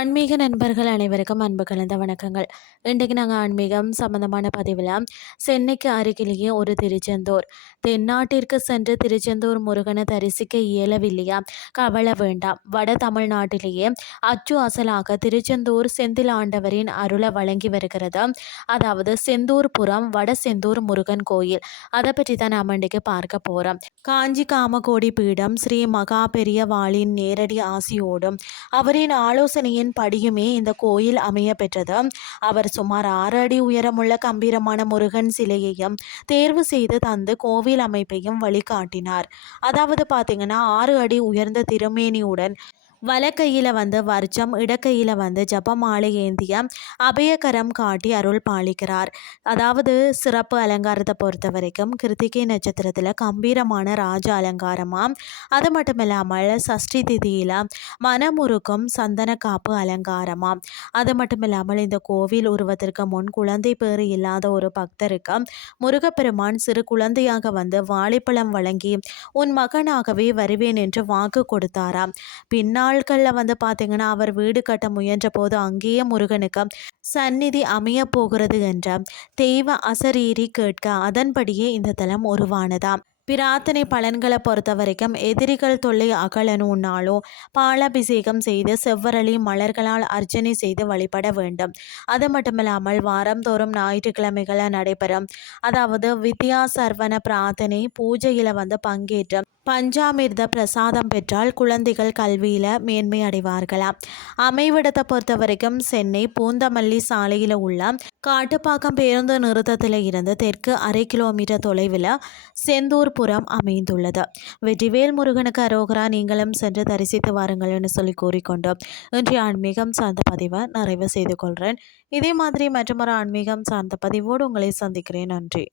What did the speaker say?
ஆன்மீக நண்பர்கள் அனைவருக்கும் அன்பு கலந்த வணக்கங்கள். இன்றைக்கு நாங்கள் ஆன்மீகம் சம்பந்தமான பதிவில் சென்னைக்கு அருகிலேயே ஒரு திருச்செந்தூர். தென்னாட்டிற்கு சென்று திருச்செந்தூர் முருகனை தரிசிக்க இயலவில்லையா? கவலை வேண்டாம். வட தமிழ்நாட்டிலேயே அச்சு அசலாக திருச்செந்தூர் செந்தில் ஆண்டவரின் அருளை வழங்கி வருகிறது. அதாவது செந்தூர்புரம் வட செந்தூர் முருகன் கோயில். அதை பற்றி தான் நாம் இன்றைக்கு பார்க்க போகிறோம். காஞ்சி காமகோடி பீடம் ஸ்ரீ மகா பெரியவாளின் நேரடி ஆசியோடும் அவரின் ஆலோசனையின் படியுமே இந்த கோயில் அமைய பெற்றது. அவர் சுமார் 6 அடி உயரமுள்ள கம்பீரமான முருகன் சிலையையும் தேர்வு செய்து தந்து கோவில் அமைப்பையும் வழிகாட்டினார். அதாவது பார்த்தீங்கன்னா 6 அடி உயர்ந்த திருமேனியுடன் வலக்கையில் வர்ச்சம், இடக்கையில் ஜபமாலை ஏந்திய அபயகரம் காட்டி அருள் பாலிக்கிறார். அதாவது சிறப்பு அலங்காரத்தை பொறுத்த வரைக்கும் கிருத்திகை நட்சத்திரத்தில் கம்பீரமான ராஜ அலங்காரமாக, அது மட்டும் இல்லாமல் சஷ்டி திதியில் மனமுருக்கும் சந்தன காப்பு அலங்காரமாக, அது மட்டும் இல்லாமல் இந்த கோவில் உருவத்திற்கு முன் குழந்தை பேறு இல்லாத ஒரு பக்தருக்கு முருகப்பெருமான் சிறு குழந்தையாக வாழைப்பழம் வழங்கி உன் மகனாகவே வருவேன் என்று வாக்கு கொடுத்தாராம். பின்னாட்களில் பார்த்தீங்கன்னா அவர் வீடு கட்ட முயன்ற போது அங்கேயே முருகனுக்கு சந்நிதி அமைய போகிறது என்ற தெய்வ அசரீரி கேட்க அதன்படியே இந்த தலம் உருவானதாம். பிரார்த்தனை பலன்களை பொறுத்த வரைக்கும் எதிரிகள் தொல்லை அகலனுன்னாலும் பாலாபிஷேகம் செய்து செவ்வரளி மலர்களால் அர்ச்சனை செய்து வழிபட வேண்டும். அது மட்டுமில்லாமல் வாரந்தோறும் ஞாயிற்றுக்கிழமைகளை நடைபெறும் அதாவது வித்யாசர்வன பிரார்த்தனை பூஜையில் பங்கேற்று பஞ்சாமிர்த பிரசாதம் பெற்றால் குழந்தைகள் கல்வியில் மேன்மை அடைவார்களாம். அமைவிடத்தை பொறுத்த வரைக்கும் சென்னை பூந்தமல்லி சாலையில் உள்ள காட்டுப்பாக்கம் பேருந்து நிறுத்தத்தில் இருந்து தெற்கு 1/2 கிலோமீட்டர் தொலைவில் செந்தூர்புரம் அமைந்துள்ளது. வெற்றிவேல் முருகனுக்கு அரோகரா. நீங்களும் சென்று தரிசித்து வாருங்கள்னு சொல்லி கூறிக்கொண்டு இன்றைய ஆன்மீகம் சார்ந்த பதிவை நிறைவு செய்து கொள்கிறேன். இதே மாதிரி மற்றொரு ஆன்மீகம் சார்ந்த பதிவோடு உங்களை சந்திக்கிறேன். நன்றி.